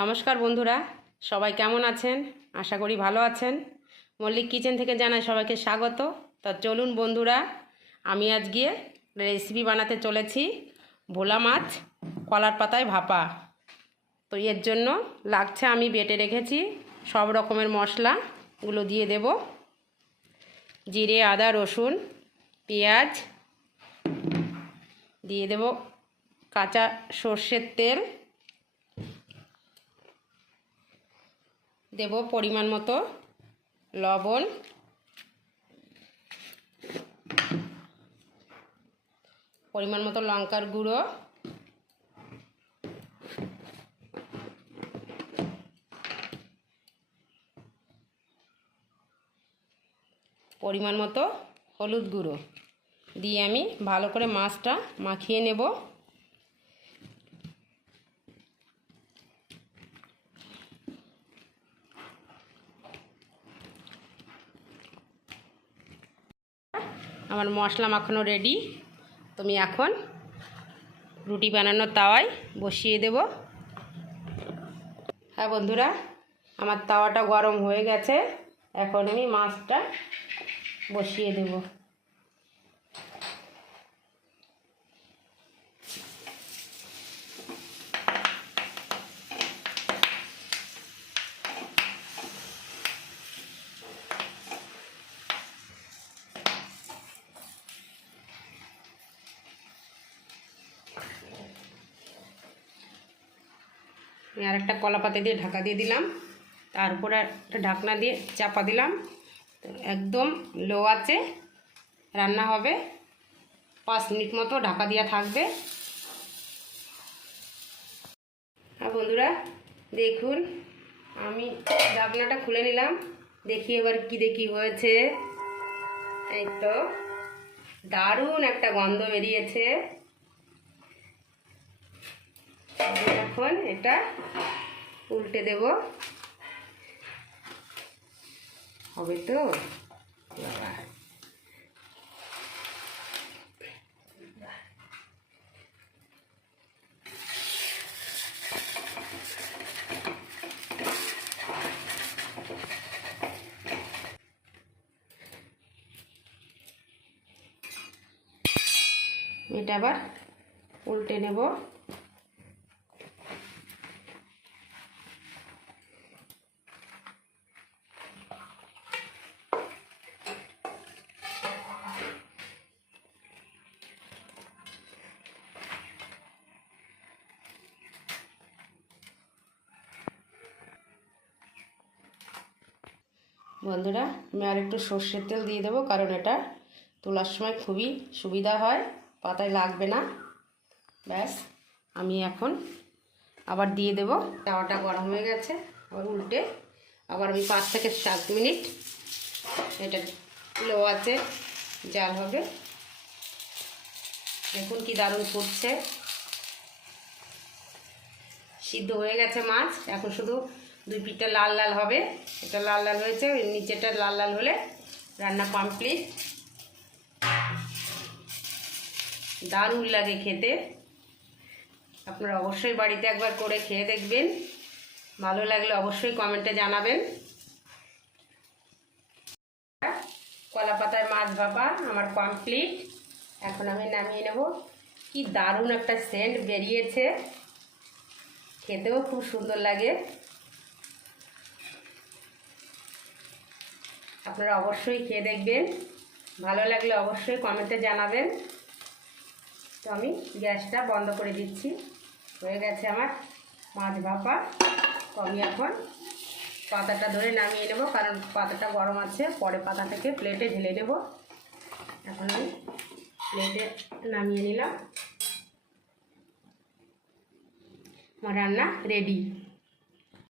নমস্কার বন্ধুরা, সবাই কেমন আছেন? আশা করি ভালো আছেন। মল্লিক কিচেন থেকে জানাই সবাইকে স্বাগত। তা চলুন বন্ধুরা, আমি আজ গিয়ে রেসিপি বানাতে চলেছি ভোলা মাছ, কলার পাতায় ভাপা। তো এর জন্য লাগছে আমি বেটে রেখেছি সব রকমের মশলাগুলো দিয়ে দেব। জিরে, আদা, রসুন, পেঁয়াজ, দিয়ে দেব কাঁচা সর্ষের তেল। দেব পরিমাণ মতো লবণ। পরিমাণ মতো লঙ্কার গুঁড়ো। পরিমাণ মতো হলুদ গুঁড়ো। দিয়ে আমি ভালো করে মাছটা মাখিয়ে নেব। আমার মশলা মাখানো রেডি তুমি এখন রুটি বানানোর তাওয়ায় বসিয়ে দেব। হ্যাঁ বন্ধুরা, আমার তাওয়াটা গরম হয়ে গেছে। এখন আমি মাছটা বসিয়ে দেব। আর একটা কলা পাতা দিয়ে ঢাকা দিয়ে দিলাম। তারপরে একটা ঢাকনা দিয়ে চাপা দিলাম। তো একদম লো আছে রান্না হবে। পাঁচ মিনিট মতো ঢাকা দেওয়া থাকবে। আর বন্ধুরা, দেখুন, আমি ঢাকনাটা খুলে নিলাম। দেখি এবার কি দেখি হয়েছে। এই তো, দারুণ একটা গন্ধ বেরিয়েছে। এখন এটা উল্টে দেব হবে তো। এটা আবার উল্টে নেব বন্ধুরা, আমি আর একটু সর্ষের তেল দিয়ে দেবো, কারণ এটা তোলার সময় খুবই সুবিধা হয়, পাতায় লাগবে না। ব্যাস, আমি এখন আবার দিয়ে দেব। তাওয়াটা গরম হয়ে গেছে, আবার উল্টে আবার আমি পাঁচ থেকে সাত মিনিট এটা লো আছে জাল হবে। দেখুন কি দারুণ ফুটছে। সিদ্ধ হয়ে গেছে মাছ, এখন শুধু দুই পিঠটা লাল লাল হবে। এটা লাল লাল হয়েছে, ওই নিচেটা লাল লাল হলে রান্না কমপ্লিট দারুণ লাগে খেতে। আপনারা অবশ্যই বাড়িতে একবার করে খেয়ে দেখবেন। ভালো লাগলে অবশ্যই কমেন্টে জানাবেন। কলা পাতায় মাছ ভাপা আমার কমপ্লিট এখন আমি নামিয়ে নেব। কি দারুণ একটা সেন্ট বেরিয়েছে। খেতেও খুব সুন্দর লাগে। আপনারা অবশ্যই খেয়ে দেখবেন। ভালো লাগলে অবশ্যই কমেন্টে জানাবেন। তো আমি গ্যাসটা বন্ধ করে দিচ্ছি। হয়ে গেছে আমার মাছ ভাপা। তো আমি এখন পাতাটা ধরে নামিয়ে নেব, কারণ পাতাটা গরম আছে। পরে পাতা থেকে প্লেটে ঢেলে নেব। এখন আমি প্লেটে নামিয়ে নিলাম। আমার রান্না রেডি